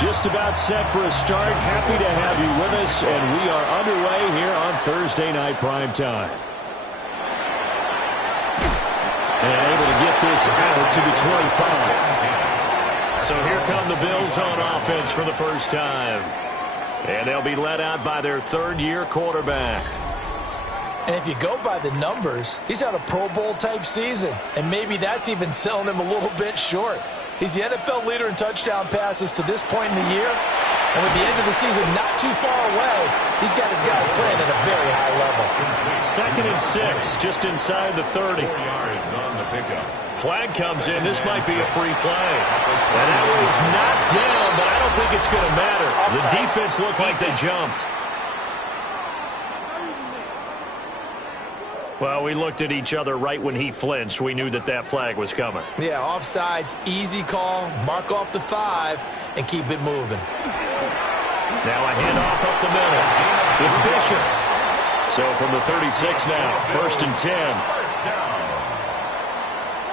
Just about set for a start. Happy to have you with us, and we are underway here on Thursday Night Prime Time. And able to get this out to the 25. So here come the Bills on offense for the first time. And they'll be led out by their third-year quarterback. And if you go by the numbers, he's had a Pro Bowl-type season. And maybe that's even selling him a little bit short. He's the NFL leader in touchdown passes to this point in the year. And with the end of the season not too far away, he's got his guys playing at a very high level. 2nd and 6, just inside the 30. 4 yards on the pickup. Flag comes in. This might be a free play. And that was knocked down, but I don't think it's going to matter. The defense looked like they jumped. Well, we looked at each other right when he flinched. We knew that that flag was coming. Yeah, offsides, easy call, mark off the 5, and keep it moving. Now a handoff up the middle. It's Bishop. So from the 36 now, 1st and 10. First down.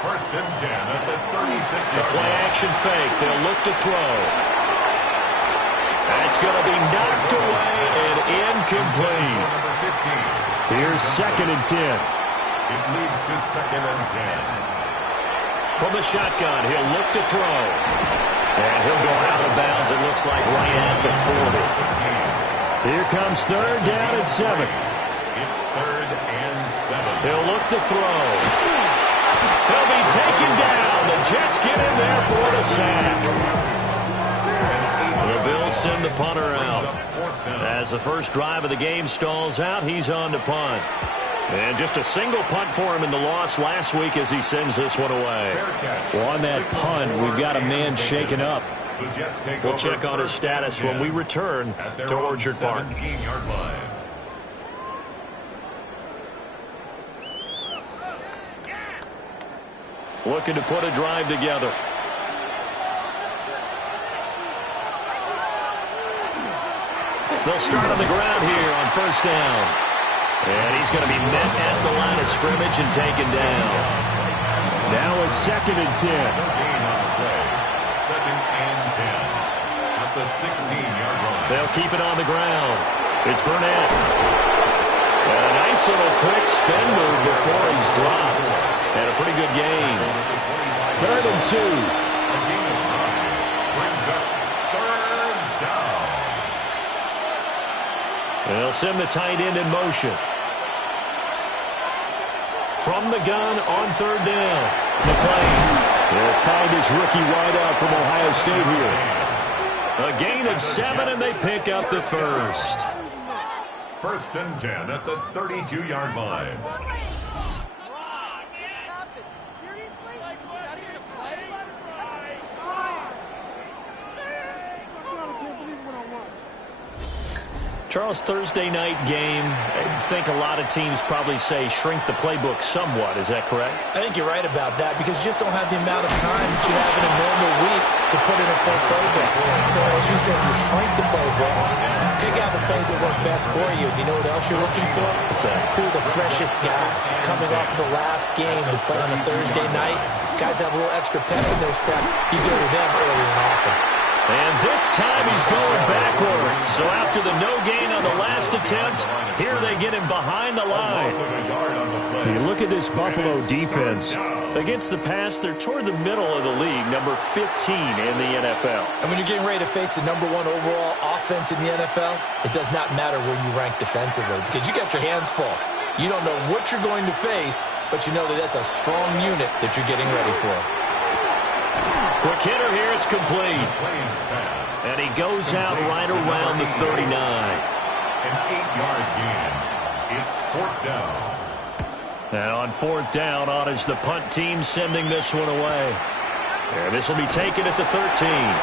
1st and 10 at the 36. The play action fake. They'll look to throw. That's going to be knocked away and incomplete. Number 15. Here's 2nd and 10. It leads to 2nd and 10. From the shotgun, he'll look to throw. And he'll go out of bounds, it looks like, right at the 40. Here comes 3rd down and 7. It's 3rd and 7. He'll look to throw. He'll be taken down. The Jets get in there for the sack. The Bills send the punter out. As the first drive of the game stalls out, he's on to punt. And just a single punt for him in the loss last week as he sends this one away. Well, on that punt, we've got a man shaken up. We'll check on his status when we return to Orchard Park. Looking to put a drive together. They'll start on the ground here on 1st down. And he's going to be met at the line of scrimmage and taken down. Now a 2nd and 10. 2nd and 10 at the 16-yard line. They'll keep it on the ground. It's Burnett. And a nice little quick spin move before he's dropped. And a pretty good gain. 3rd and 2. Brings up 3rd down. They'll send the tight end in motion. From the gun on 3rd down. McClain. They'll find his rookie wideout from Ohio State here. A gain of 7, and they pick up the 1st. 1st and 10 at the 32-yard line. Charles, Thursday night game, I think a lot of teams probably say shrink the playbook somewhat. Is that correct? I think you're right about that because you just don't have the amount of time that you have in a normal week to put in a full playbook. So as you said, you shrink the playbook, pick out the plays that work best for you. Do you know what else you're looking for? What's that? Who are the freshest guys coming off the last game to play on a Thursday night? Guys have a little extra pep in their step. You go to them early and often. And this time he's going backwards. So after the no gain on the last attempt, here they get him behind the line. You look at this Buffalo defense. Against the pass, they're toward the middle of the league, number 15 in the NFL. And when you're getting ready to face the number 1 overall offense in the NFL, it does not matter where you rank defensively because you got your hands full. You don't know what you're going to face, but you know that that's a strong unit that you're getting ready for. Quick hitter here, it's complete. And he goes out right around the 39. An 8-yard gain. It's 4th down. And on 4th down, on is the punt team sending this one away. And this will be taken at the 13.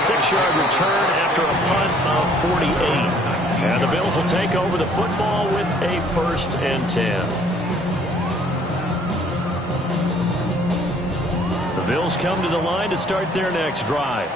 6-yard return after a punt of 48. And the Bills will take over the football with a 1st and 10. The Bills come to the line to start their next drive.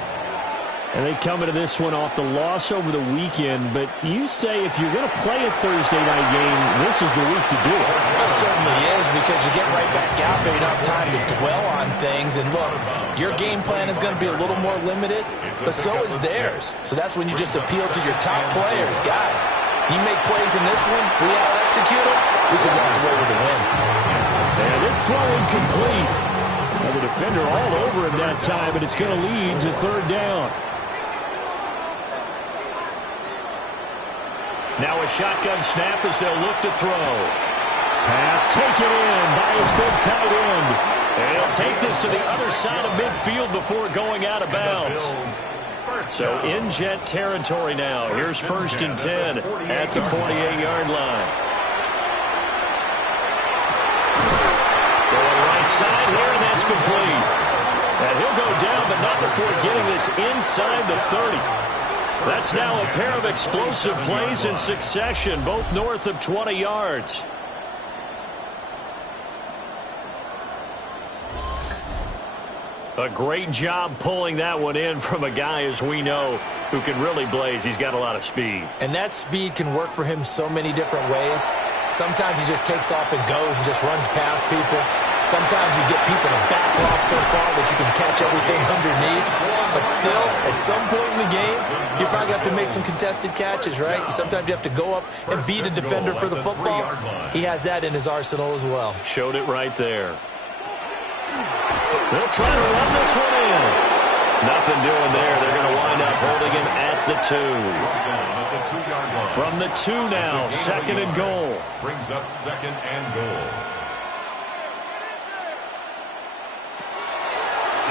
And they come into this one off the loss over the weekend, but you say if you're going to play a Thursday night game, this is the week to do it. It certainly is, because you get right back out there. You don't have time to dwell on things. And look, your game plan is going to be a little more limited, but so is theirs. So that's when you just appeal to your top players. Guys, you make plays in this one, we out-execute them, we can walk away with a win. And this throw incomplete. And the defender all over him that time, and it's going to lead to third down. Now a shotgun snap as they'll look to throw. Pass taken in by his big tight end. And he'll take this to the other side of midfield before going out of bounds. So in Jet territory now. Here's 1st and 10 at the 48-yard line. Going right side here, and that's complete. And he'll go down, but not before getting this inside the 30. That's now a pair of explosive plays in succession, both north of 20 yards. A great job pulling that one in from a guy, as we know, who can really blaze. He's got a lot of speed. And that speed can work for him so many different ways. Sometimes he just takes off and goes and just runs past people. Sometimes you get people to back off so far that you can catch everything underneath. But still, at some point in the game, you probably have to make some contested catches, right? Sometimes you have to go up and beat a defender for the football. He has that in his arsenal as well. Showed it right there. They'll try to run this one in. Nothing doing there. They're going to wind up holding him at the 2. From the 2 now, 2nd and goal. Brings up 2nd and goal.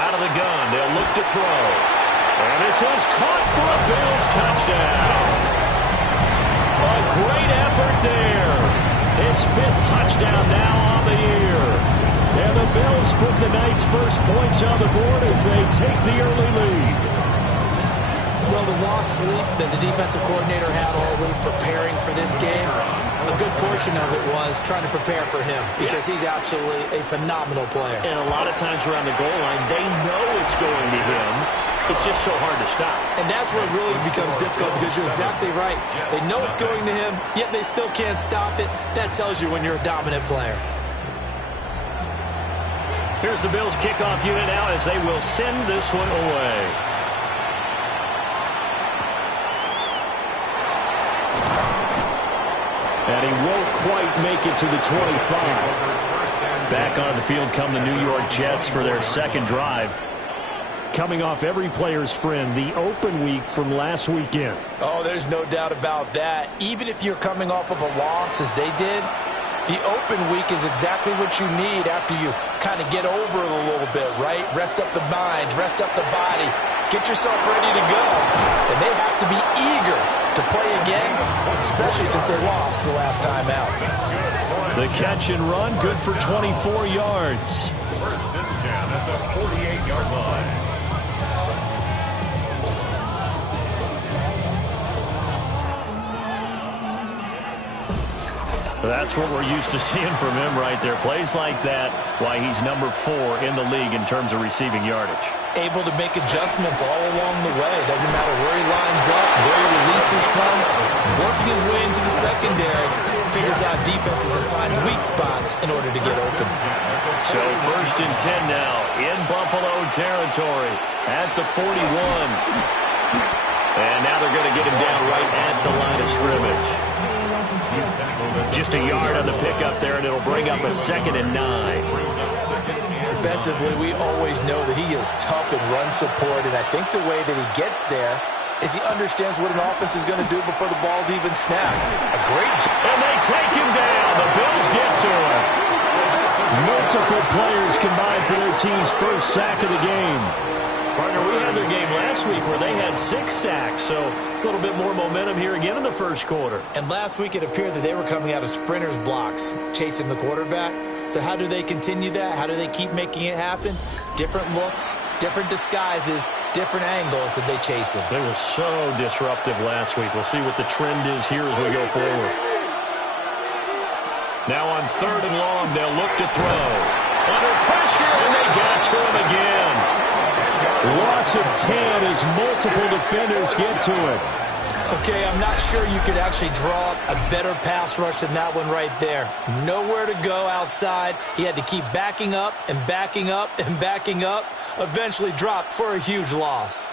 Out of the gun, they'll look to throw. And this is caught for a Bills touchdown. A great effort there. His 5th touchdown now on the year. And the Bills put the Knights' first points on the board as they take the early lead. Well, the lost sleep that the defensive coordinator had all week preparing for this game, a good portion of it was trying to prepare for him, because he's absolutely a phenomenal player. And a lot of times around the goal line, they know it's going to him. It's just so hard to stop. And that's where it really becomes difficult, because you're exactly right. They know it's going to him, yet they still can't stop it. That tells you when you're a dominant player. Here's the Bills kickoff unit now as they will send this one away. And he won't quite make it to the 25. Back on the field come the New York Jets for their second drive. Coming off every player's friend, the open week from last weekend. Oh, there's no doubt about that. Even if you're coming off of a loss, as they did, the open week is exactly what you need after you kind of get over it a little bit, right? Rest up the mind, rest up the body, get yourself ready to go. And they have to be eager to play again, especially since they lost the last time out. The catch and run, good for 24 yards. 1st and 10 at the 48-yard line. That's what we're used to seeing from him right there. Plays like that, why he's number 4 in the league in terms of receiving yardage. Able to make adjustments all along the way. Doesn't matter where he lines up, where he releases from. Working his way into the secondary. Figures out defenses and finds weak spots in order to get open. So 1st and 10 now in Buffalo territory at the 41. And now they're going to get him down right at the line of scrimmage. Just a yard on the pickup there, and it'll bring up a 2nd and 9. Defensively, we always know that he is tough in run support, and I think the way that he gets there is he understands what an offense is going to do before the ball's even snapped. A great job. And they take him down. The Bills get to him. Multiple players combined for their team's first sack of the game. Partner, we had their game last week where they had 6 sacks, so a little bit more momentum here again in the first quarter. And last week it appeared that they were coming out of sprinters blocks, chasing the quarterback. So how do they continue that? How do they keep making it happen? Different looks, different disguises, different angles that they chase him. They were so disruptive last week. We'll see what the trend is here as we go forward. Now on 3rd and long, they'll look to throw. Under pressure, and they got to him again. Loss of 10 as multiple defenders get to it. Okay, I'm not sure you could actually draw up a better pass rush than that one right there. Nowhere to go outside. He had to keep backing up and backing up and backing up. Eventually dropped for a huge loss.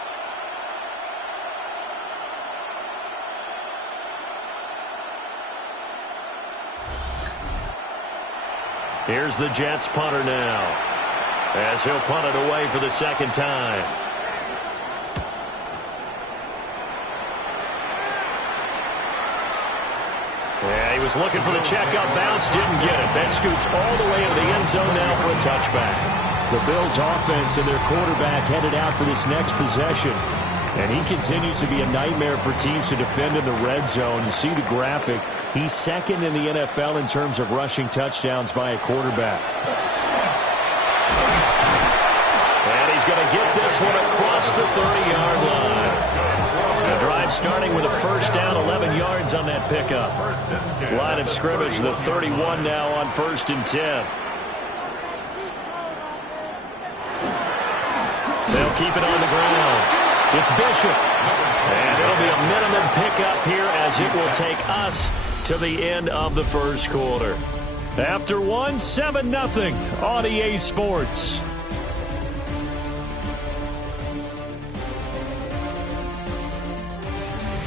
Here's the Jets punter now, as he'll punt it away for the second time. Yeah, he was looking for the checkup bounce, didn't get it. That scoots all the way into the end zone now for a touchback. The Bills offense and their quarterback headed out for this next possession. And he continues to be a nightmare for teams to defend in the red zone. You see the graphic. He's second in the NFL in terms of rushing touchdowns by a quarterback. And he's going to get this one across the 30-yard line. The drive starting with a first down, 11 yards on that pickup. Line of scrimmage, the 31 now on 1st and 10. They'll keep it on the ground. It's Bishop. And it'll be a minimum pickup here as it will take us to the end of the first quarter. After one, 7-0 on EA Sports.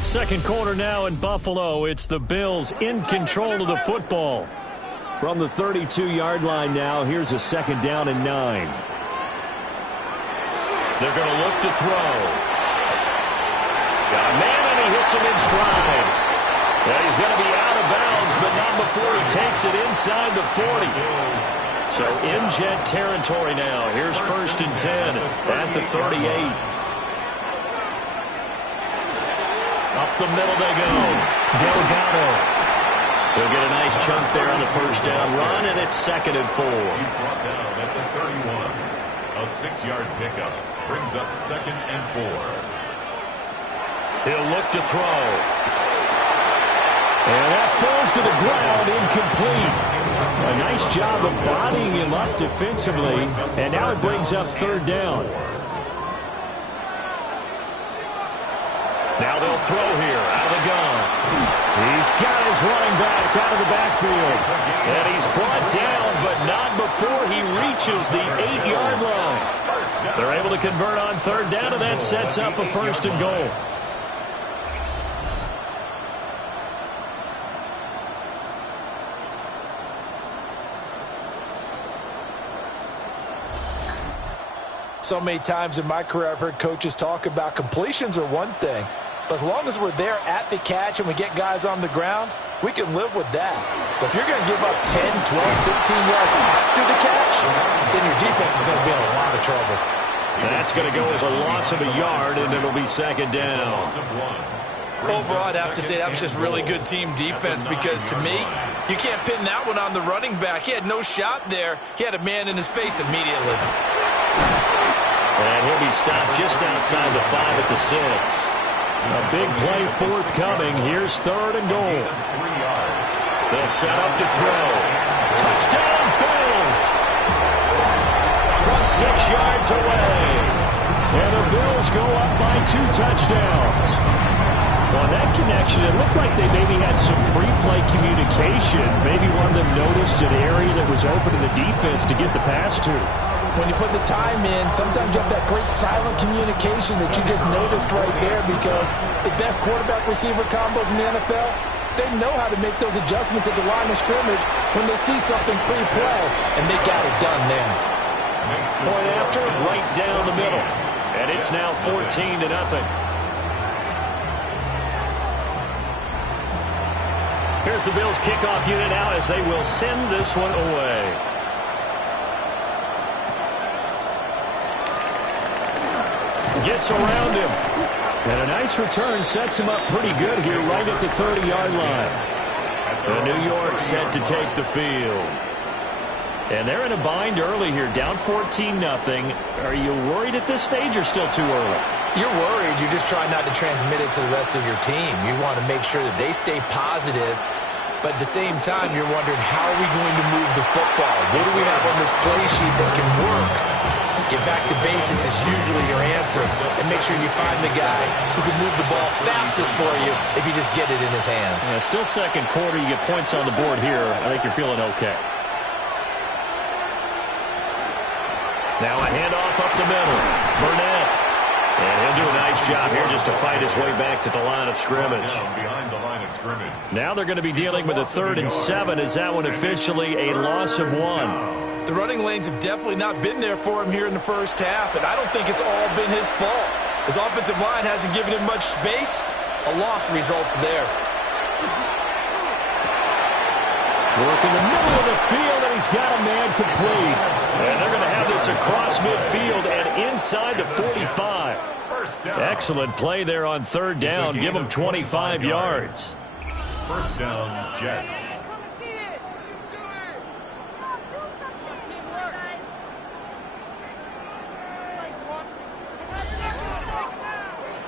Second quarter now in Buffalo. It's the Bills in control of the football. From the 32-yard line now, here's a second down and 9. They're going to look to throw. Got a man, and he hits him in stride. Well, he's going to be out of bounds, but not before he takes it inside the 40. So in Jet territory now. Here's 1st and 10 at the 38. Up the middle they go. Delgado. He'll get a nice chunk there on the first down run, and it's 2nd and 4. He's brought down at the 31. A 6-yard pickup brings up 2nd and 4. He'll look to throw. And that falls to the ground, incomplete. A nice job of bodying him up defensively, and now it brings up 3rd down. Now they'll throw here out of the gun. He's got his running back out of the backfield. And he's brought down, but not before he reaches the 8-yard line. They're able to convert on 3rd down, and that sets up a 1st and goal. So many times in my career I've heard coaches talk about completions are one thing, but as long as we're there at the catch and we get guys on the ground, we can live with that. But if you're going to give up 10, 12, 15 yards after the catch, then your defense is going to be in a lot of trouble. That's going to go as a loss of a yard, and it'll be 2nd down. Overall, I'd have to say that was just really good team defense because, to me, you can't pin that one on the running back. He had no shot there. He had a man in his face immediately. And he'll be stopped just outside the 5 at the 6. A big play forthcoming. Here's 3rd and goal. They'll set up to throw. Touchdown, Bills! From 6 yards away. And the Bills go up by 2 touchdowns. On that connection, it looked like they maybe had some pre-play communication. Maybe one of them noticed an area that was open to the defense to get the pass to. When you put the time in, sometimes you have that great silent communication that you just noticed right there because the best quarterback-receiver combos in the NFL, they know how to make those adjustments at the line of scrimmage when they see something pre-play, and they got it done then. Point after, right down the middle. And it's now 14-0. Here's the Bills kickoff unit now as they will send this one away. Gets around him. And a nice return sets him up pretty good here right at the 30-yard line. And New York set to take the field. And they're in a bind early here, down 14-0. Are you worried at this stage or still too early? You're worried. You're just trying not to transmit it to the rest of your team. You want to make sure that they stay positive. But at the same time, you're wondering, how are we going to move the football? What do we have on this play sheet that can work? Get back to basics is usually your answer. And make sure you find the guy who can move the ball fastest for you if you just get it in his hands. Yeah, still second quarter. You get points on the board here. I think you're feeling okay. Now a handoff up the middle. Burnett. And he'll do a nice job here just to fight his way back to the line of scrimmage. Behind the line of scrimmage. Now they're going to be dealing with a 3rd and 7. Is that one officially a loss of 1? The running lanes have definitely not been there for him here in the first half, and I don't think it's all been his fault. His offensive line hasn't given him much space. A loss results there. Work in the middle of the field, and he's got a man complete. And they're going to have this across midfield and inside the 45. Excellent play there on 3rd down. Give him 25 yards. First down, Jets.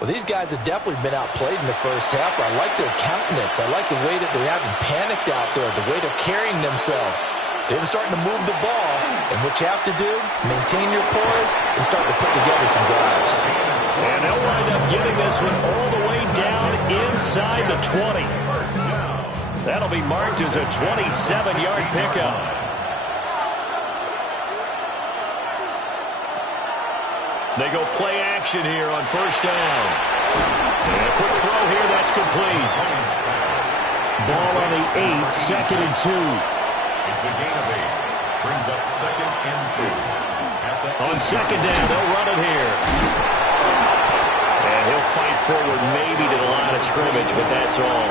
Well, these guys have definitely been outplayed in the first half, but I like their countenance. I like the way that they haven't panicked out there, the way they're carrying themselves. They're starting to move the ball, and what you have to do, maintain your poise and start to put together some drives. And they'll wind up getting this one all the way down inside the 20. That'll be marked as a 27-yard pickup. They go play action here on 1st down. And a quick throw here, that's complete. Ball on the 8, 2nd and 2. It's a gain of 8. Brings up 2nd and 2. On 2nd down, they'll run it here. And he'll fight forward maybe to the line of scrimmage, but that's all.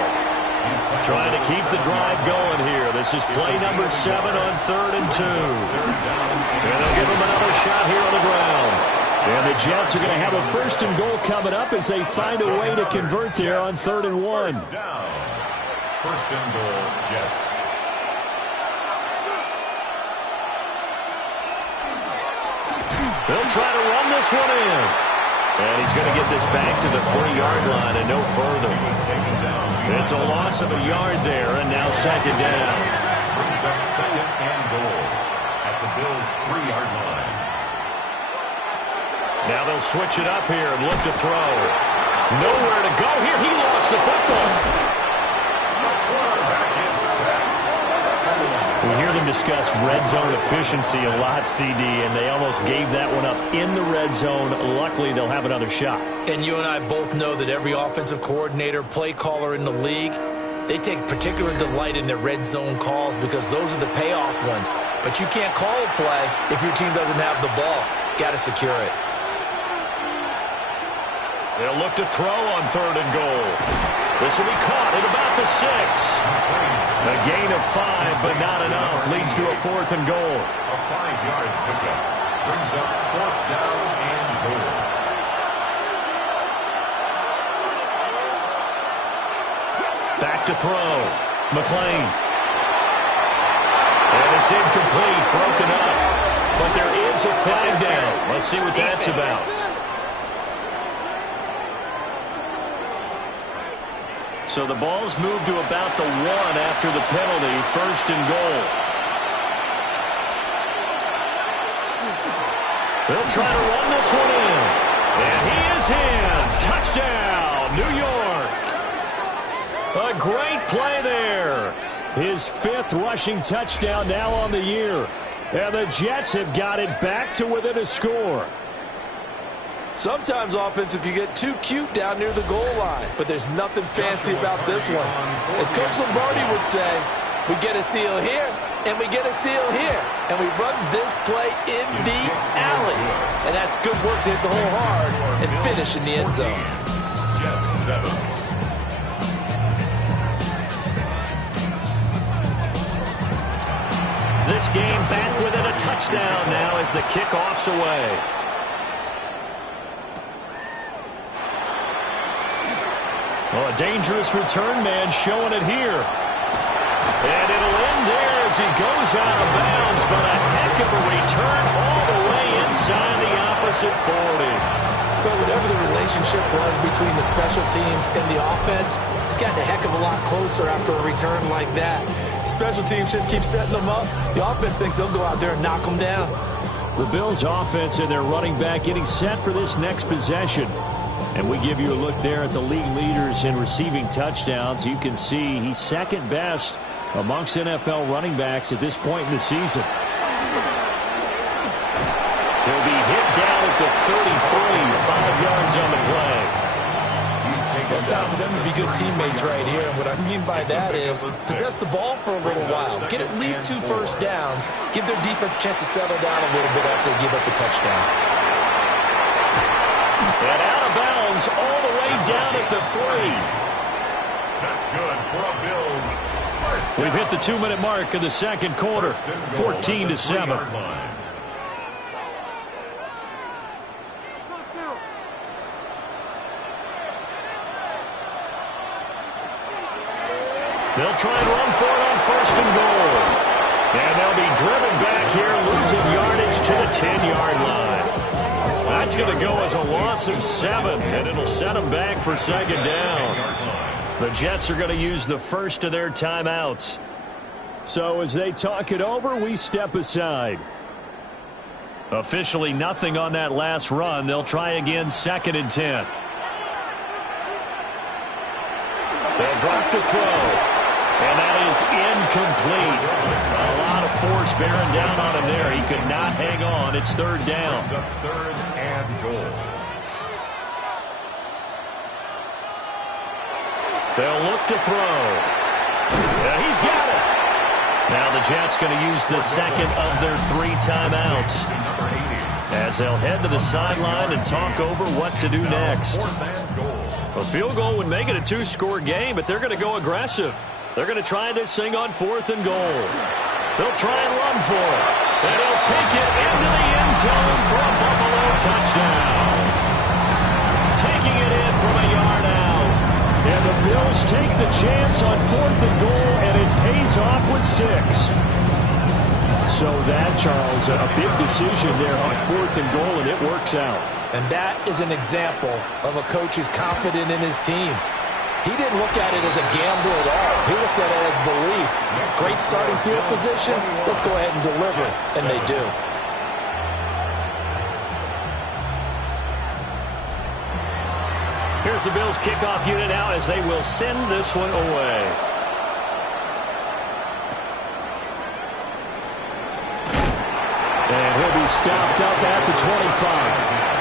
Trying to keep the drive going here. This is play number 7 on 3rd and 2. And they'll give him another shot here on the ground. And the Jets are going to have a 1st and goal coming up as they find a way to convert there on 3rd and 1. First down. 1st and goal, Jets. They'll try to run this one in. And he's going to get this back to the 3-yard line and no further. It's a loss of a yard there, and now 2nd down. Brings up 2nd and goal at the Bills' 3-yard line. Now they'll switch it up here and look to throw. Nowhere to go here. He lost the football. We hear them discuss red zone efficiency a lot, CD, and they almost gave that one up in the red zone. Luckily, they'll have another shot. And you and I both know that every offensive coordinator, play caller in the league, they take particular delight in their red zone calls because those are the payoff ones. But you can't call a play if your team doesn't have the ball. Got to secure it. They'll look to throw on 3rd and goal. This will be caught at about the 6. A gain of 5, but not enough. Leads to a 4th and goal. A 5-yard pickup. Brings up 4th down and goal. Back to throw. McClain. And it's incomplete. Broken up. But there is a flag down. Let's see what that's about. So the ball's moved to about the 1 after the penalty. 1st and goal. They'll try to run this one in. And he is in. Touchdown, New York. A great play there. His 5th rushing touchdown now on the year. And the Jets have got it back to within a score. Sometimes offenses can get too cute down near the goal line, but there's nothing fancy about this one. As Coach Lombardi would say, we get a seal here, and we get a seal here, and we run this play in the alley. And that's good work to hit the hole hard and finish in the end zone. Jets 7. This game back within a touchdown now as the kickoff's away. Well, a dangerous return man showing it here. And it'll end there as he goes out of bounds, but a heck of a return all the way inside the opposite 40. But whatever the relationship was between the special teams and the offense, it's gotten a heck of a lot closer after a return like that. The special teams just keep setting them up. The offense thinks they'll go out there and knock them down. The Bills offense and their running back getting set for this next possession. And we give you a look there at the league leaders in receiving touchdowns. You can see he's second best amongst NFL running backs at this point in the season. He'll be hit down at the 33, 5 yards on the play. It's time for them to be good teammates right here. And what I mean by that is possess the ball for a little while. Get at least 2 first downs. Give their defense a chance to settle down a little bit after they give up a touchdown. And out of bounds all the way down at the 3. That's good for a Bills. We've hit the 2-minute mark of the second quarter, 14-7. They'll try and run for it on first and goal. And they'll be driven back here, losing yardage to the 10-yard line. That's going to go as a loss of 7, and it'll set them back for second down. The Jets are going to use the first of their timeouts. So as they talk it over, we step aside. Officially nothing on that last run. They'll try again, 2nd and 10. They'll drop to throw. And that is incomplete. A lot of force bearing down on him there. He could not hang on. It's 3rd down. It's a 3rd and goal. They'll look to throw. Yeah, he's got it. Now the Jets going to use the second of their 3 timeouts as they'll head to the sideline and talk over what to do next. A field goal would make it a 2-score game, but they're going to go aggressive. They're going to try this thing on 4th and goal. They'll try and run for it. And he'll take it into the end zone for a Buffalo touchdown. Taking it in from a yard out. And the Bills take the chance on 4th and goal, and it pays off with 6. So that, Charles, a big decision there on 4th and goal, and it works out. And that is an example of a coach who's confident in his team. He didn't look at it as a gamble at all. He looked at it as belief. Great starting field position. Let's go ahead and deliver. And they do. Here's the Bills kickoff unit now as they will send this one away. And he'll be stopped up at the 25.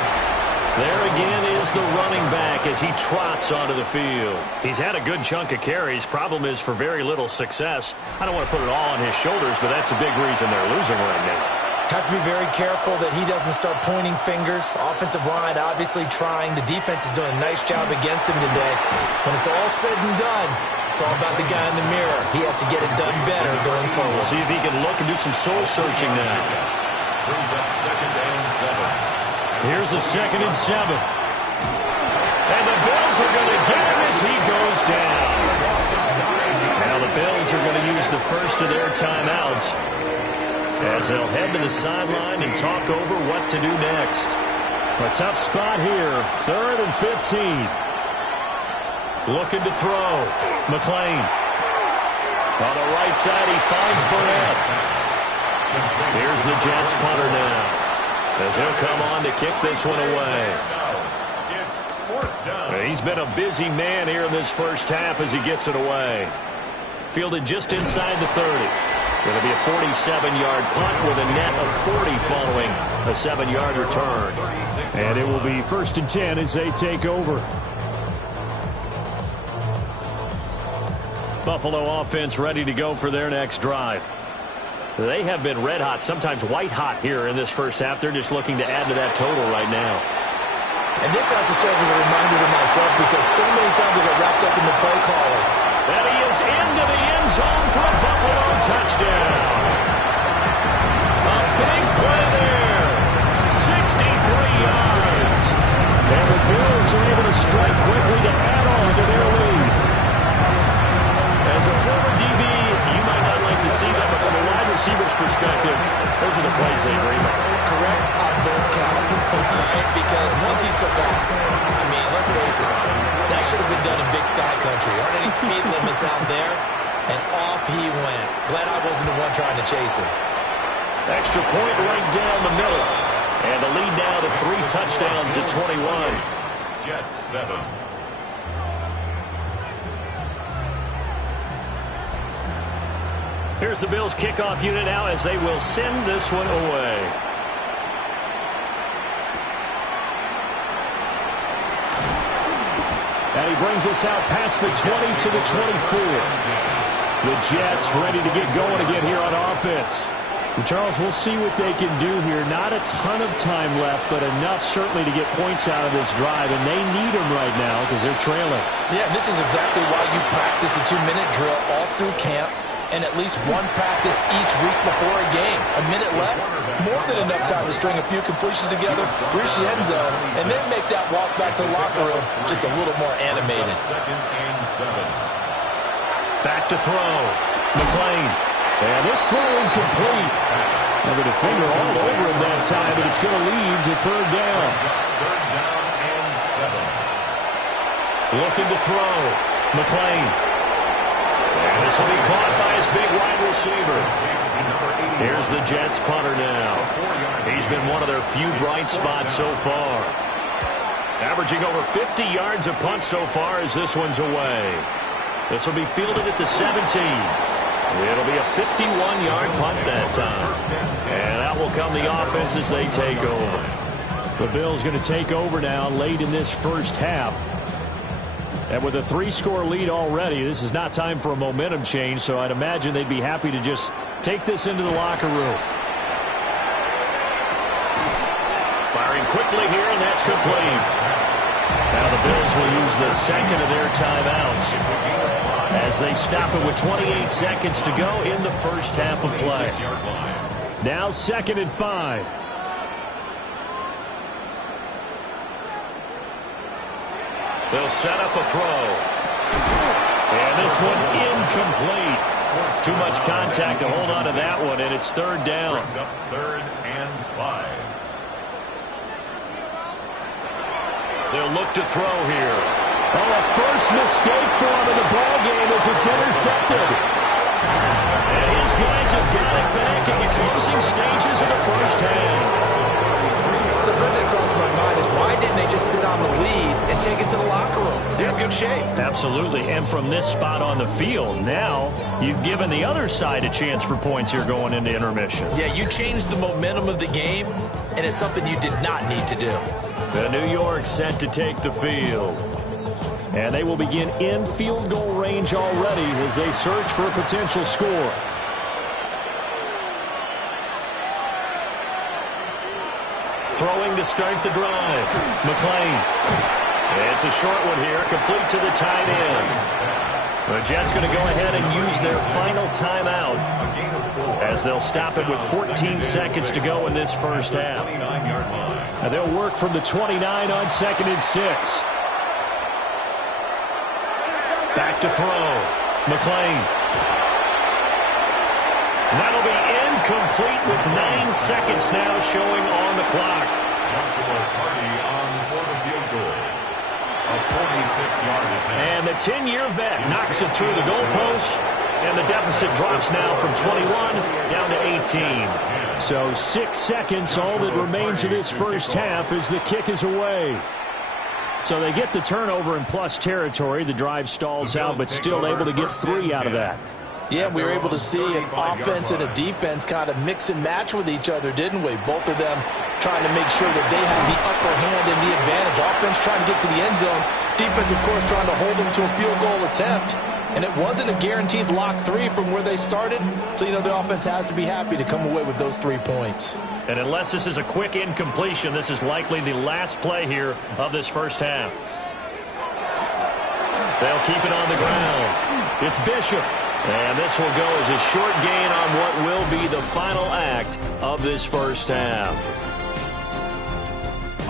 There again is the running back as he trots onto the field. He's had a good chunk of carries. Problem is for very little success. I don't want to put it all on his shoulders, but that's a big reason they're losing right now. Have to be very careful that he doesn't start pointing fingers. Offensive line obviously trying. The defense is doing a nice job against him today. When it's all said and done, it's all about the guy in the mirror. He has to get it done better going forward. We'll see if he can look and do some soul searching now. Brings up 2nd and 7. Here's the 2nd and 7. And the Bills are going to get him as he goes down. Now the Bills are going to use the first of their timeouts as they'll head to the sideline and talk over what to do next. A tough spot here, 3rd and 15. Looking to throw. McClain. On the right side, he finds Burnett. Here's the Jets punter now, as he'll come on to kick this one away. He's been a busy man here in this first half as he gets it away. Fielded just inside the 30. Going to be a 47-yard punt with a net of 40 following a 7-yard return. And it will be 1st and 10 as they take over. Buffalo offense ready to go for their next drive. They have been red hot, sometimes white hot here in this first half. They're just looking to add to that total right now. And this has to serve as a reminder to myself because so many times we get wrapped up in the play calling. And he is into the end zone for a Buffalo touchdown. A big play there. 63 yards. And the Bills are able to strike quickly to add on to their lead. As a former DB, you might not like to see that, but from a wide receiver's perspective, those are the plays they dream of. Correct on both counts, right? Because once he took off, I mean, let's face it, that should have been done in Big Sky Country. Aren't any speed limits out there? And off he went. Glad I wasn't the one trying to chase him. Extra point right down the middle. And the lead now to 3 touchdowns at 21. Jets 7. Here's the Bills kickoff unit now as they will send this one away. And he brings us out past the 20 to the 24. The Jets ready to get going again here on offense. And Charles, we'll see what they can do here. Not a ton of time left, but enough certainly to get points out of this drive, and they need them right now because they're trailing. Yeah, this is exactly why you practice a 2-minute drill all through camp and at least one practice each week before a game. A minute left, more than enough time to string a few completions together, reach the end zone, and then make that walk back to the locker room just a little more animated. 2nd and 7. Back to throw. McClain. And this throw incomplete. Now the defender all over him that time, but it's going to lead to 3rd down. 3rd down and 7. Looking to throw. McClain. And this will be caught by his big wide receiver. Here's the Jets punter now. He's been one of their few bright spots so far. Averaging over 50 yards a punt so far as this one's away. This will be fielded at the 17. It'll be a 51-yard punt that time. And out will come the offense as they take over. The Bills going to take over now late in this first half. And with a 3-score lead already, this is not time for a momentum change, so I'd imagine they'd be happy to just take this into the locker room. Firing quickly here, and that's complete. Now the Bills will use the second of their timeouts as they stop it with 28 seconds to go in the first half of play. Now 2nd and 5. They'll set up a throw. And this one incomplete. Too much contact to hold on to that one, and it's 3rd down. Brings up 3rd and 5. They'll look to throw here. Oh, a first mistake for him in the ball game as it's intercepted. And his guys have got it back in the closing stages of the first half. So first thing that crossed my mind is why didn't they just sit on the lead and take it to the locker room? They're in good shape. Absolutely, and from this spot on the field, now you've given the other side a chance for points here going into intermission. Yeah, you changed the momentum of the game, and it's something you did not need to do. The New York set to take the field. And they will begin in field goal range already as they search for a potential score. Throwing to start the drive. McClain. It's a short one here, complete to the tight end. The Jets going to go ahead and use their final timeout as they'll stop it with 14 seconds to go in this first half. And they'll work from the 29 on 2nd and 6. Back to throw. McClain. That'll be incomplete with 9 seconds now showing on the clock. Joshua Party on for the field goal. A 46-yard attempt. And the 10-year vet knocks it through the goalpost. And the deficit drops now from 21 down to 18. So 6 seconds, all that remains of this first half as the kick is away. So they get the turnover in plus territory. The drive stalls out, but still able to get 3 out of that. Yeah, we were able to see an offense and a defense kind of mix and match with each other, didn't we? Both of them trying to make sure that they have the upper hand and the advantage. Offense trying to get to the end zone. Defense, of course, trying to hold them to a field goal attempt. And it wasn't a guaranteed lock 3 from where they started. So, you know, the offense has to be happy to come away with those 3 points. And unless this is a quick incompletion, this is likely the last play here of this first half. They'll keep it on the ground. It's Bishop. And this will go as a short gain on what will be the final act of this first half.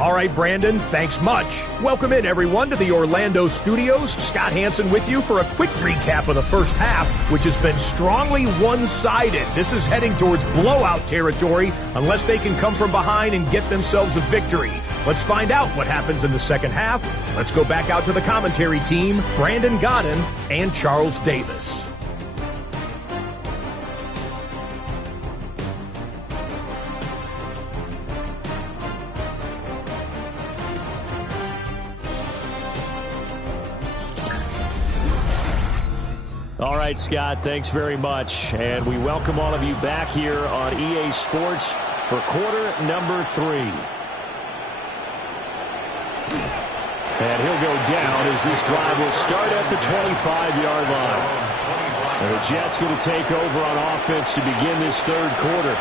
All right, Brandon, thanks much. Welcome in, everyone, to the Orlando studios. Scott Hansen with you for a quick recap of the first half, which has been strongly one-sided. This is heading towards blowout territory unless they can come from behind and get themselves a victory. Let's find out what happens in the second half. Let's go back out to the commentary team, Brandon Godden and Charles Davis. right, Scott. Thanks very much. And we welcome all of you back here on EA Sports for quarter number 3. And he'll go down as this drive will start at the 25-yard line. And the Jets going to take over on offense to begin this third quarter.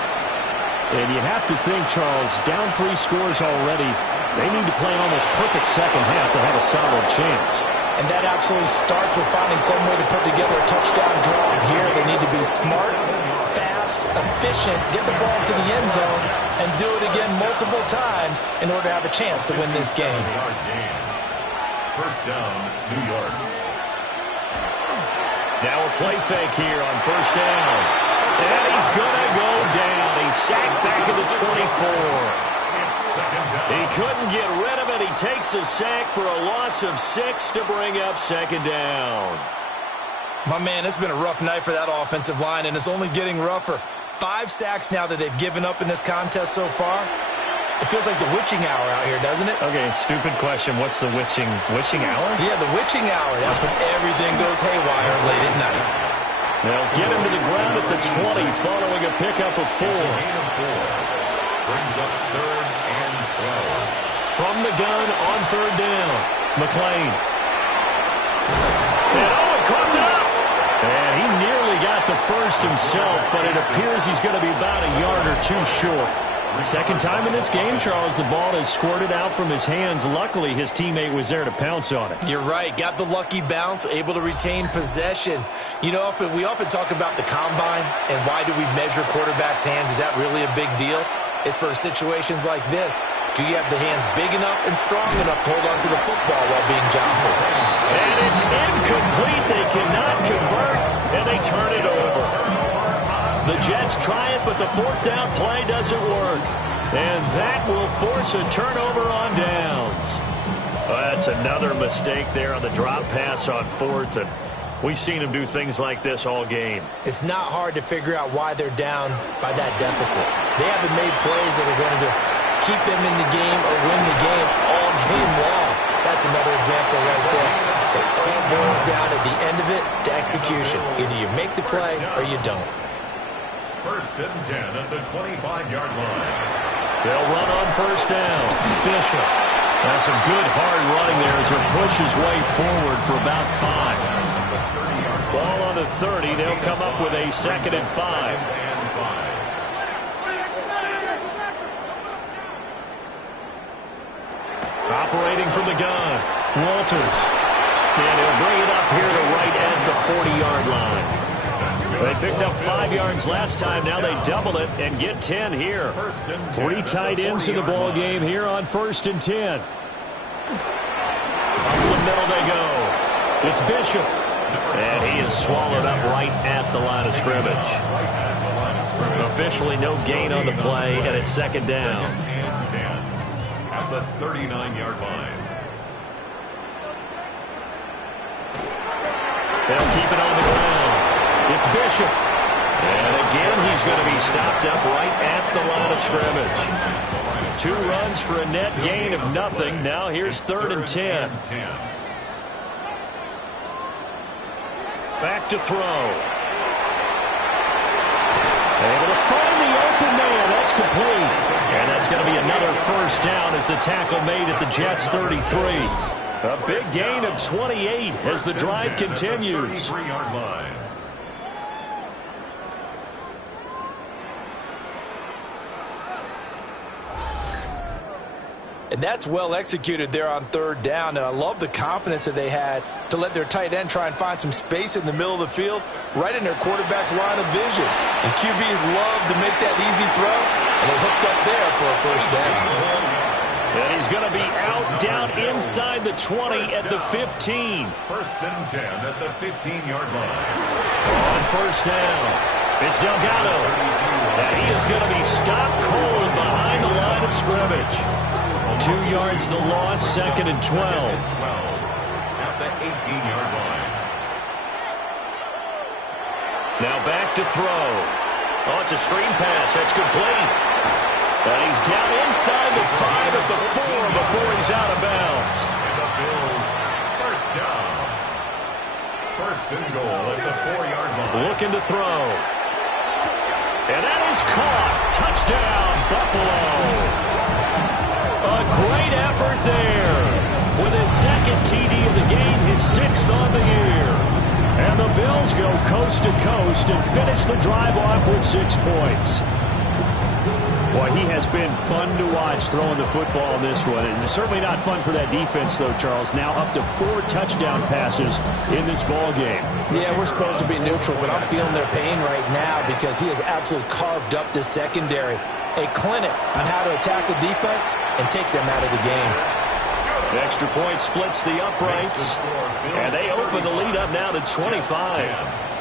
And you have to think, Charles, down 3 scores already, they need to play an almost perfect second half to have a solid chance. And that absolutely starts with finding some way to put together a touchdown drive here. They need to be smart, fast, efficient, get the ball to the end zone, and do it again multiple times in order to have a chance to win this game. First down, New York. Now a play fake here on first down. And he's going to go down. He's sacked back at the 24. He couldn't get rid of it. He takes a sack for a loss of 6 to bring up second down. My man, it's been a rough night for that offensive line, and it's only getting rougher. 5 sacks now that they've given up in this contest so far. It feels like the witching hour out here, doesn't it? Okay, stupid question. What's the witching hour? Yeah, the witching hour. That's when everything goes haywire late at night. They'll get him to the ground at the 20 following a pickup of 4. Brings up 3rd and 12. From the gun on 3rd down. McLean. And he caught up. And he nearly got the first himself, but it appears he's going to be about a yard or 2 short. Second time in this game, Charles, the ball has squirted out from his hands. Luckily, his teammate was there to pounce on it. You're right. Got the lucky bounce, able to retain possession. You know, we often talk about the combine and why do we measure quarterbacks' hands. Is that really a big deal? It's for situations like this. Do you have the hands big enough and strong enough to hold on to the football while being jostled? And it's incomplete. They cannot convert, and they turn it over. The Jets try it, but the 4th down play doesn't work. And that will force a turnover on downs. Well, that's another mistake there on the drop pass on 4th, and we've seen him do things like this all game. It's not hard to figure out why they're down by that deficit. They haven't made plays that are going to keep them in the game or win the game all game long. That's another example right there. It all boils down at the end of it to execution. Either you make the play or you don't. 1st and 10 at the 25-yard line. They'll run on 1st down. Bishop. That's some good hard running there as he'll push his way forward for about 5. Ball on the 30. They'll come up with a 2nd and 5. Operating from the gun, Walters. And he'll bring it up here to right at the 40-yard line. They picked up 5 yards last time. Now they double it and get 10 here. 3 tight ends in the ball game here on 1st and 10. Up the middle they go. It's Bishop. And he is swallowed up right at the line of scrimmage. Officially no gain on the play, and it's 2nd down. At the 39-yard line. They'll keep it on the ground. It's Bishop. And again, he's going to be stopped up right at the line of scrimmage. 2 runs for a net gain of nothing. Now here's 3rd and 10. Back to throw. Able to find the open man. That's complete. And that's going to be another 1st down as the tackle made at the Jets' 33. A big gain of 28 as the drive continues. 33-yard line. And that's well executed there on 3rd down. And I love the confidence that they had to let their tight end try and find some space in the middle of the field, right in their quarterback's line of vision. And QBs love to make that easy throw, and they hooked up there for a 1st down. And he's going to be out down inside the 20 at the 15. 1st and 10 at the 15-yard line. On 1st down, it's Delgado. And he is going to be stopped cold behind the line of scrimmage. 2 yards the loss, 2nd and 12. At the 18-yard line. Now back to throw. Oh, it's a screen pass. That's complete. And he's down inside the 5 at the 4 before he's out of bounds. And the Bills, 1st down. First and goal at the 4-yard line. Looking to throw. And that is caught. Touchdown, Buffalo. A great effort there. With his second TD of the game, his 6th on the year. And the Bills go coast to coast and finish the drive off with 6 points. Boy, he has been fun to watch throwing the football in this one. It's certainly not fun for that defense, though, Charles. Now up to 4 touchdown passes in this ball game. Yeah, we're supposed to be neutral, but I'm feeling their pain right now because he has absolutely carved up this secondary. A clinic on how to attack the defense and take them out of the game. The extra point splits the uprights, and they open the lead up now to 25.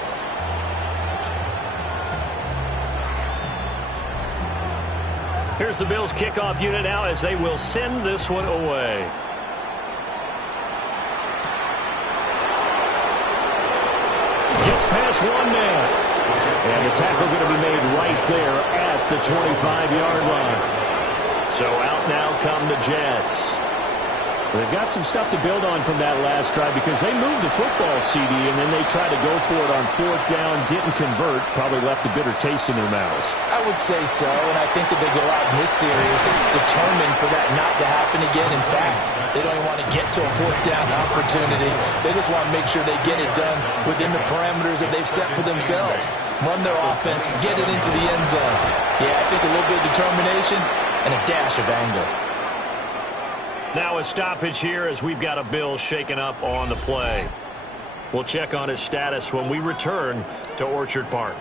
Here's the Bills kickoff unit now as they will send this one away. Gets past one man. And the tackle going to be made right there at the 25-yard line. So out now come the Jets. They've got some stuff to build on from that last drive because they moved the football, CD, and then they tried to go for it on 4th down, didn't convert, probably left a bitter taste in their mouths. I would say so, and I think that they go out in this series determined for that not to happen again. In fact, they don't even want to get to a 4th down opportunity. They just want to make sure they get it done within the parameters that they've set for themselves. Run their offense, get it into the end zone. Yeah, I think a little bit of determination and a dash of anger. Now a stoppage here as we've got a Bill shaken up on the play. We'll check on his status when we return to Orchard Park.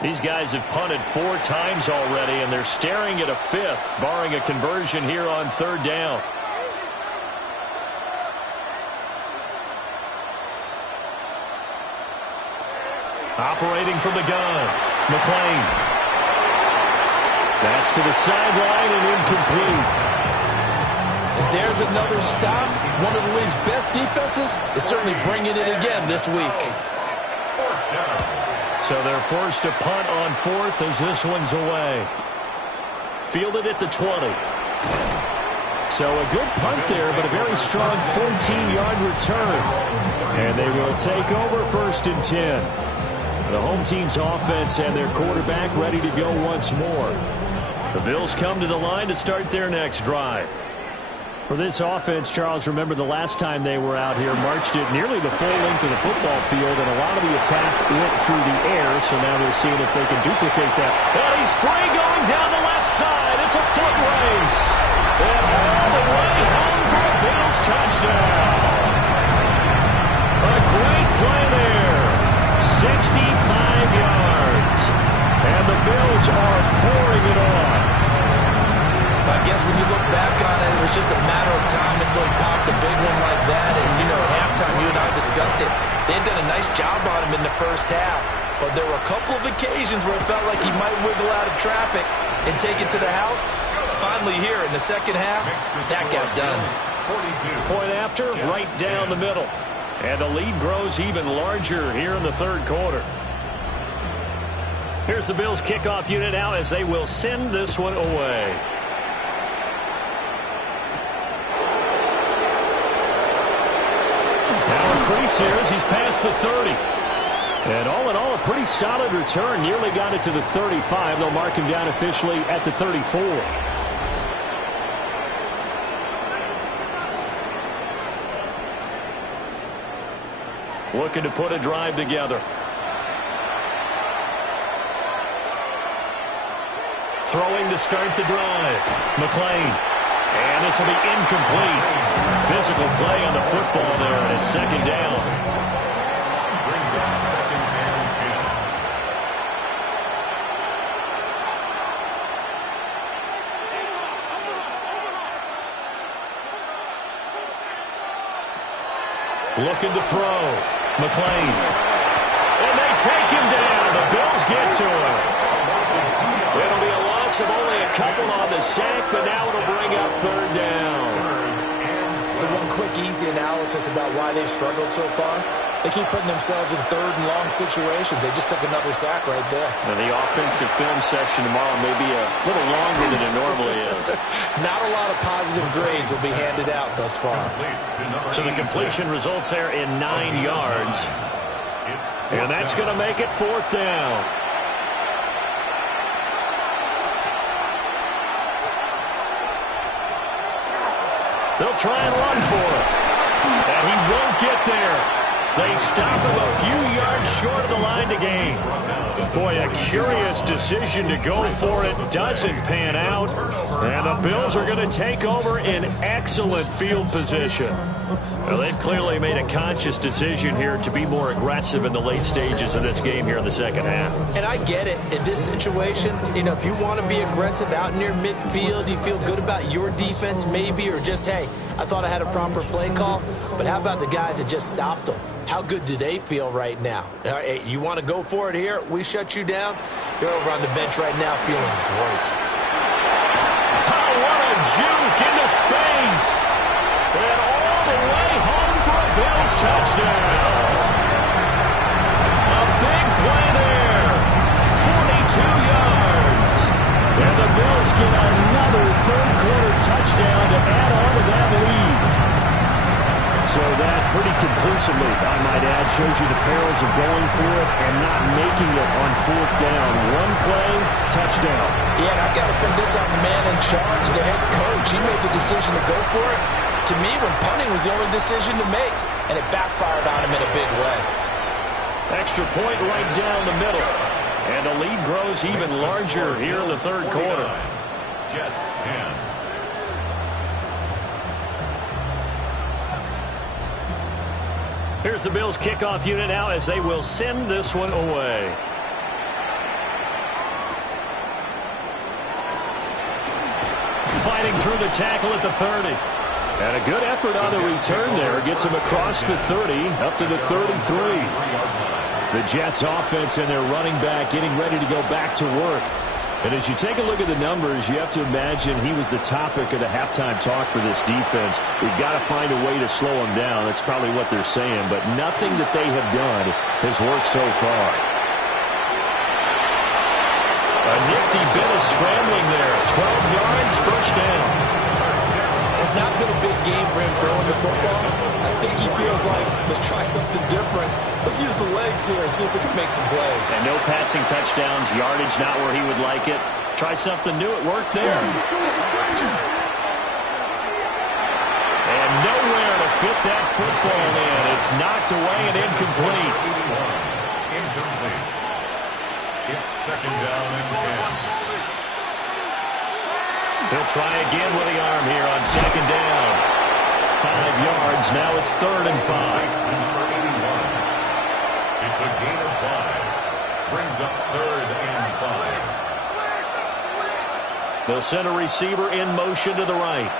These guys have punted 4 times already, and they're staring at a 5th, barring a conversion here on 3rd down. Operating from the gun, McClain. That's to the sideline and incomplete. And there's another stop. One of the league's best defenses is certainly bringing it again this week. So they're forced to punt on 4th as this one's away. Fielded at the 20. So a good punt there, but a very strong 14-yard return. And they will take over 1st and 10. The home team's offense and their quarterback ready to go once more. The Bills come to the line to start their next drive. For this offense, Charles, remember the last time they were out here, marched it nearly the full length of the football field, and a lot of the attack went through the air, so now they're seeing if they can duplicate that. And he's free going down the left side. It's a foot race. And all the way home for a Bills touchdown. A great play there. 65 yards. And the Bills are pouring it on. I guess when you look back on it, it was just a matter of time until he popped a big one like that. And, you know, at halftime, you and I discussed it. They had done a nice job on him in the first half. But there were a couple of occasions where it felt like he might wiggle out of traffic and take it to the house. Finally here in the second half, that got done. Point after, right down the middle. And the lead grows even larger here in the 3rd quarter. Here's the Bills kickoff unit now as they will send this one away. Now a crease here as he's past the 30. And all in all, a pretty solid return. Nearly got it to the 35. They'll mark him down officially at the 34. Looking to put a drive together. Throwing to start the drive. McClain. And this will be incomplete. Physical play on the football there, and it's 2nd down. Brings up 2nd and 10. Looking to throw. McClain. And they take him down. The Bills get to him. It'll be a loss of only a couple on the sack, but now it'll bring up 3rd down. So one quick, easy analysis about why they've struggled so far. They keep putting themselves in third and long situations. They just took another sack right there. And the offensive film session tomorrow may be a little longer than it normally is. Not a lot of positive grades will be handed out thus far. So the completion results there in 9 yards. And that's going to make it 4th down. They'll try and run for it. And he won't get there. They stop him a few yards short of the line to gain. Boy, a curious decision to go for it. Doesn't pan out. And the Bills are going to take over in excellent field position. Well, they've clearly made a conscious decision here to be more aggressive in the late stages of this game here in the second half. And I get it. In this situation, if you want to be aggressive out near midfield, you feel good about your defense maybe, or just, hey, I thought I had a proper play call. But how about the guys that just stopped them? How good do they feel right now? Hey, you want to go for it here? We shut you down? They're over on the bench right now feeling great. Oh, what a juke into space. And all the way home for a Bills touchdown. A big play there. 42 yards. And the Bills get another third-quarter touchdown to add on to that lead. So that pretty conclusively, I might add, shows you the perils of going for it and not making it on 4th down. One play, touchdown. Yeah, and I've got to put this on the man in charge, the head coach. He made the decision to go for it. To me, when punting was the only decision to make, and it backfired on him in a big way. Extra point right down the middle. And the lead grows even larger here in the third quarter. Jets 10. Here's the Bills kickoff unit now as they will send this one away. Fighting through the tackle at the 30. And a good effort on the return there. Gets him across the 30 up to the 33. The Jets offense and their running back getting ready to go back to work. And as you take a look at the numbers, you have to imagine he was the topic of the halftime talk for this defense. We've got to find a way to slow him down. That's probably what they're saying. But nothing that they have done has worked so far. A nifty bit of scrambling there. 12 yards, first down. It's not been a big game for him throwing the football. I think he feels like, let's try something different. Let's use the legs here and see if we can make some plays. And no passing touchdowns, yardage not where he would like it. Try something new, it worked there. And nowhere to fit that football in. It's knocked away and incomplete. Incomplete. It's second down and 10. He'll try again with the arm here on second down. 5 yards, now it's 3rd and 5. It's a gain of 5. Brings up 3rd and 5. They'll send a receiver in motion to the right.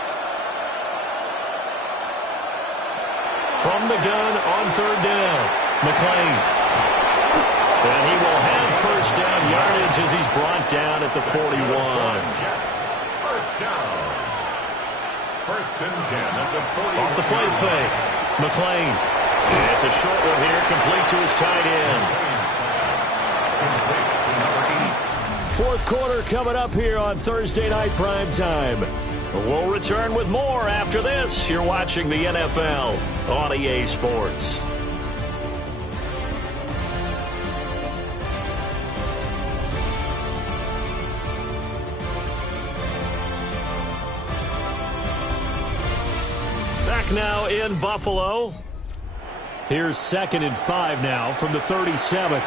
From the gun on 3rd down, McClain. And he will have first down yardage as he's brought down at the 41. Jets, first down. 1st and 10 at the 40. Off the play fake, McClain. And it's a short one here, complete to his tight end. Fourth quarter coming up here on Thursday Night Prime Time. We'll return with more after this. You're watching the NFL on EA Sports. Back now in Buffalo. Here's 2nd and 5 now from the 37.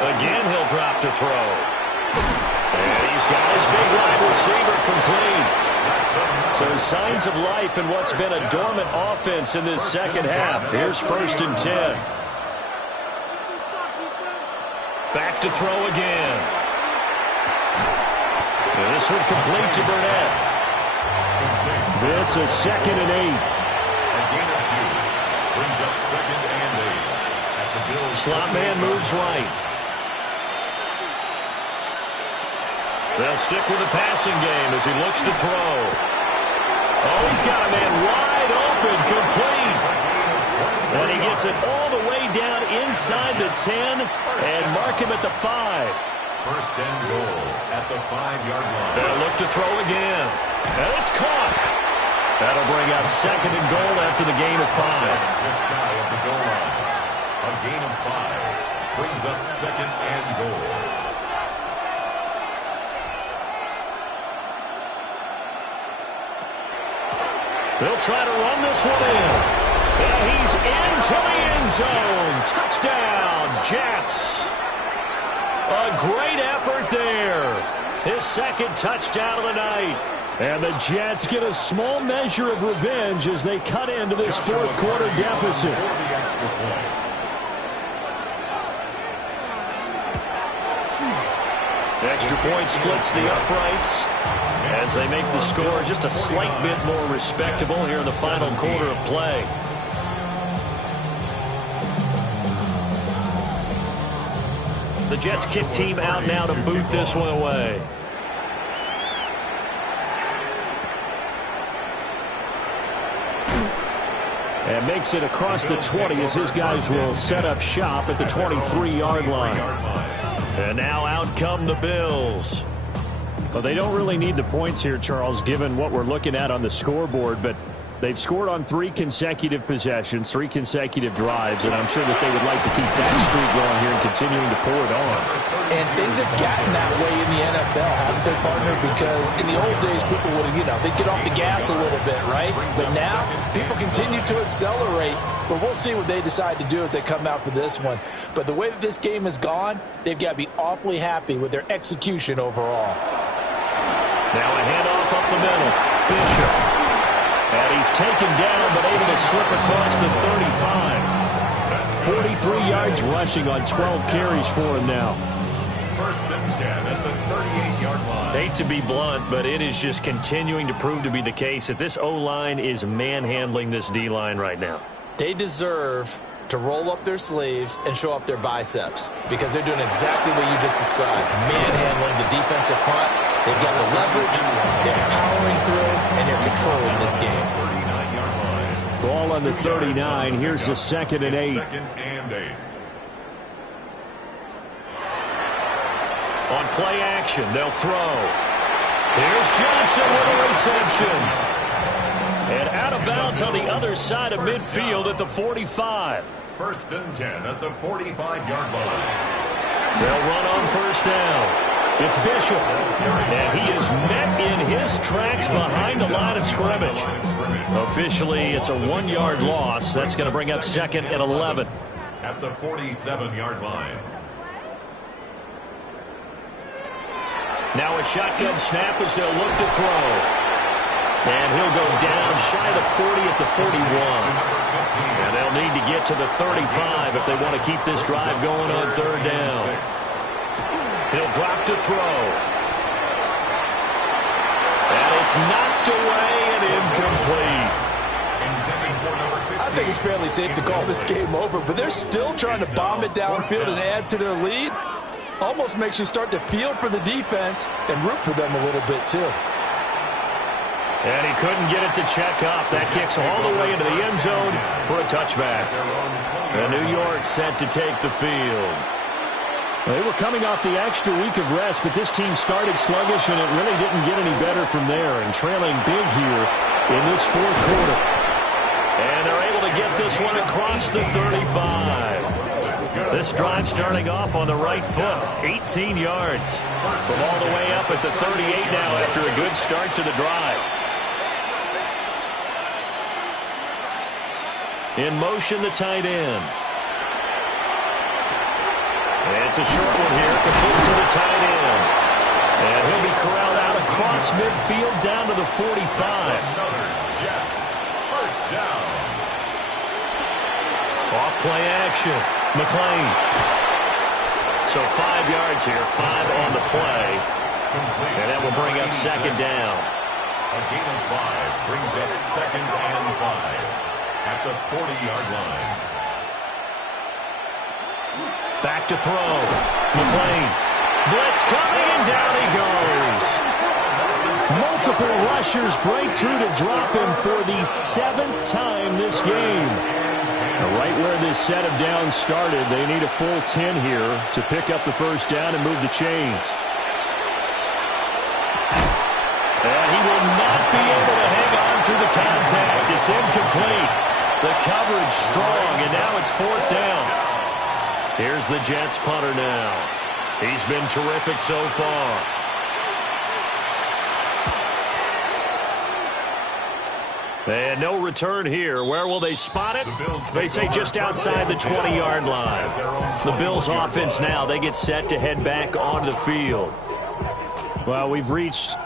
Again, he'll drop to throw. And he's got his big wide receiver complete. So signs of life in what's been a dormant offense in this second half. Here's 1st and 10. Back to throw again. And this one complete to Burnett. This is 2nd and 8. A gain of 2. Brings up 2nd and 8. At the Bills. Slot man moves right. They'll stick with the passing game as he looks to throw. Oh, he's got a man wide open, complete. And he gets it all the way down inside the 10 and mark him at the 5. First and goal at the 5-yard line. They'll look to throw again. And it's caught. That'll bring up second and goal after the gain of 5. Just shy of the goal line. A gain of 5 brings up second and goal. They'll try to run this one in. And he's into the end zone. Touchdown, Jets. A great effort there. His second touchdown of the night. And the Jets get a small measure of revenge as they cut into this fourth quarter deficit. Extra point splits the uprights as they make the score just a slight bit more respectable here in the final quarter of play. The Jets kick team out now to boot this one away. And makes it across the 20 as his guys will set up shop at the 23-yard line. And now out come the Bills. Well, they don't really need the points here, Charles, given what we're looking at on the scoreboard, but they've scored on 3 consecutive possessions, 3 consecutive drives, and I'm sure that they would like to keep that streak going here and continuing to pour it on. And things have gotten that way in the NFL, haven't they, partner? Because in the old days, people would, they'd get off the gas a little bit, right? But now, people continue to accelerate, but we'll see what they decide to do as they come out for this one. But the way that this game has gone, they've got to be awfully happy with their execution overall. Now a handoff up the middle. Bishop. And he's taken down, but able to slip across the 35. 43 yards rushing on 12 carries for him now. First and 10 at the 38-yard line. Hate to be blunt, but it is just continuing to prove to be the case that this O-line is manhandling this D-line right now. They deserve to roll up their sleeves and show up their biceps because they're doing exactly what you just described. Manhandling the defensive front. They've got the leverage, they're powering through, and they're controlling this game. 39-yard line. Ball on the 39. Here's the 2nd and 8. Second and 8. On play action, they'll throw. Here's Johnson with a reception. And out of bounds on the other side of midfield at the 45. First and 10 at the 45-yard line. They'll run on first down. It's Bishop, and he is met in his tracks behind the line of scrimmage. Officially, it's a 1-yard loss. That's going to bring up 2nd and 11. At the 47-yard line. Now a shotgun snap as they'll look to throw. And he'll go down shy of the 40 at the 41. And they'll need to get to the 35 if they want to keep this drive going on third down. He'll drop to throw. And it's knocked away and incomplete. I think it's fairly safe to call this game over, but they're still trying to bomb it downfield and add to their lead. Almost makes you start to feel for the defense and root for them a little bit, too. And he couldn't get it to check up. That kicks all the way into the end zone for a touchback. And New York set to take the field. Well, they were coming off the extra week of rest, but this team started sluggish, and it really didn't get any better from there, and trailing big here in this fourth quarter. And they're able to get this one across the 35. This drive starting off on the right foot, 18 yards. From all the way up at the 38 now after a good start to the drive. In motion, the tight end. And it's a short one here, complete to the tight end. And he'll be corralled out across midfield down to the 45. Another Jets. First down. Off play action. McLean. So 5 yards here, 5 on the play. And that will bring up second down. A gain of 5 brings up second and 5 at the 40-yard line. Back to throw. McLean. Blitz coming, and down he goes. Multiple rushers break through to drop him for the 7th time this game. Right where this set of downs started, they need a full 10 here to pick up the first down and move the chains. And he will not be able to hang on through the contact. It's incomplete. The coverage strong, and now it's 4th down. Here's the Jets punter now. He's been terrific so far. And no return here. Where will they spot it? They say just outside the 20-yard line. The Bills offense now, they get set to head back onto the field. Well, we've reached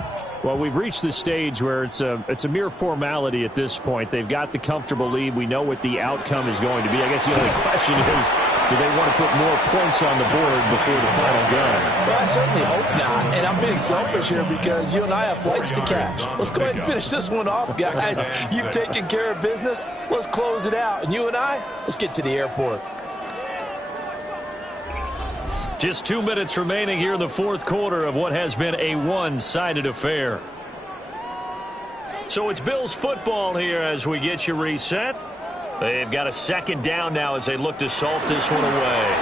the stage where it's a mere formality at this point. They've got the comfortable lead. We know what the outcome is going to be. I guess the only question is, do they want to put more points on the board before the final gun? Well, I certainly hope not. And I'm being selfish here because you and I have flights to catch. Let's go ahead and finish this one off, guys. You've taken care of business. Let's close it out. And you and I, let's get to the airport. Just 2 minutes remaining here in the 4th quarter of what has been a one-sided affair. So it's Bills football here as we get you reset. They've got a 2nd down now as they look to salt this one away.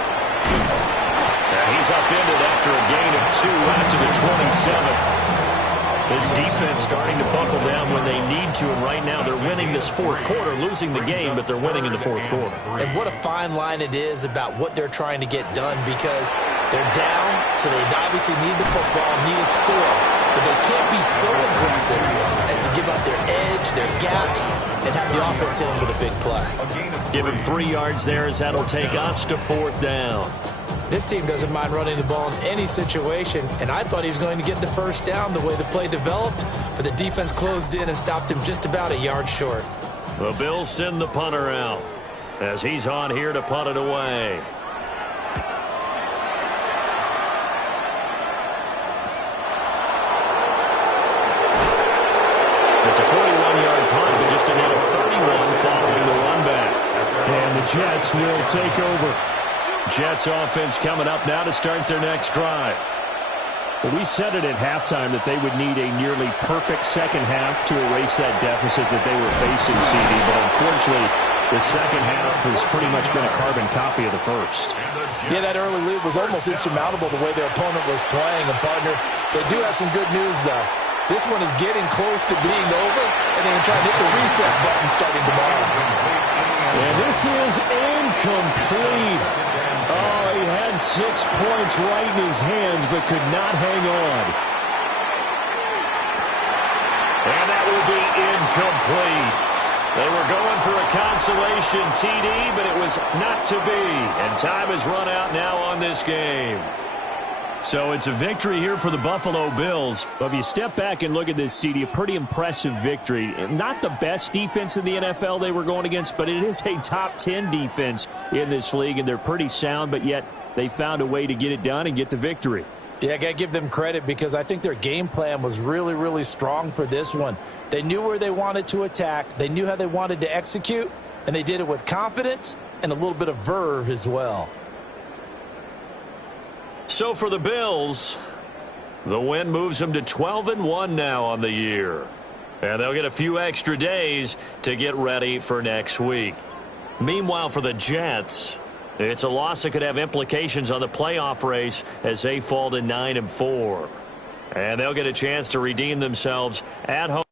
Now he's upended after a gain of 2 out to the 27. This defense starting to buckle down when they need to, and right now they're winning this 4th quarter, losing the game, but they're winning in the 4th quarter. And what a fine line it is about what they're trying to get done, because they're down, so they obviously need the football, need a score, but they can't be so aggressive as to give up their edge, their gaps, and have the offense hit them with a big play. Give him 3 yards there as that'll take us to 4th down. This team doesn't mind running the ball in any situation, and I thought he was going to get the first down the way the play developed, but the defense closed in and stopped him just about a yard short. The Bills send the punter out as he's on here to punt it away. It's a 41-yard punt, but just a net of 31 following the run back. And the Jets will take over. Jets offense coming up now to start their next drive. Well, we said it at halftime that they would need a nearly perfect second half to erase that deficit that they were facing, CD. But unfortunately, the second half has pretty much been a carbon copy of the first. Yeah, that early lead was almost insurmountable the way their opponent was playing. And, partner, they do have some good news, though. This one is getting close to being over, and they can try to hit the reset button starting tomorrow. And this is incomplete. Oh, he had 6 points right in his hands, but could not hang on. And that will be incomplete. They were going for a consolation TD, but it was not to be. And time has run out now on this game. So it's a victory here for the Buffalo Bills. Well, if you step back and look at this, CD, a pretty impressive victory. Not the best defense in the NFL they were going against, but it is a top 10 defense in this league, and they're pretty sound, but yet they found a way to get it done and get the victory. Yeah, I got to give them credit because I think their game plan was really, really strong for this one. They knew where they wanted to attack. They knew how they wanted to execute, and they did it with confidence and a little bit of verve as well. So for the Bills, the win moves them to 12-1 now on the year. And they'll get a few extra days to get ready for next week. Meanwhile, for the Jets, it's a loss that could have implications on the playoff race as they fall to 9-4. And they'll get a chance to redeem themselves at home.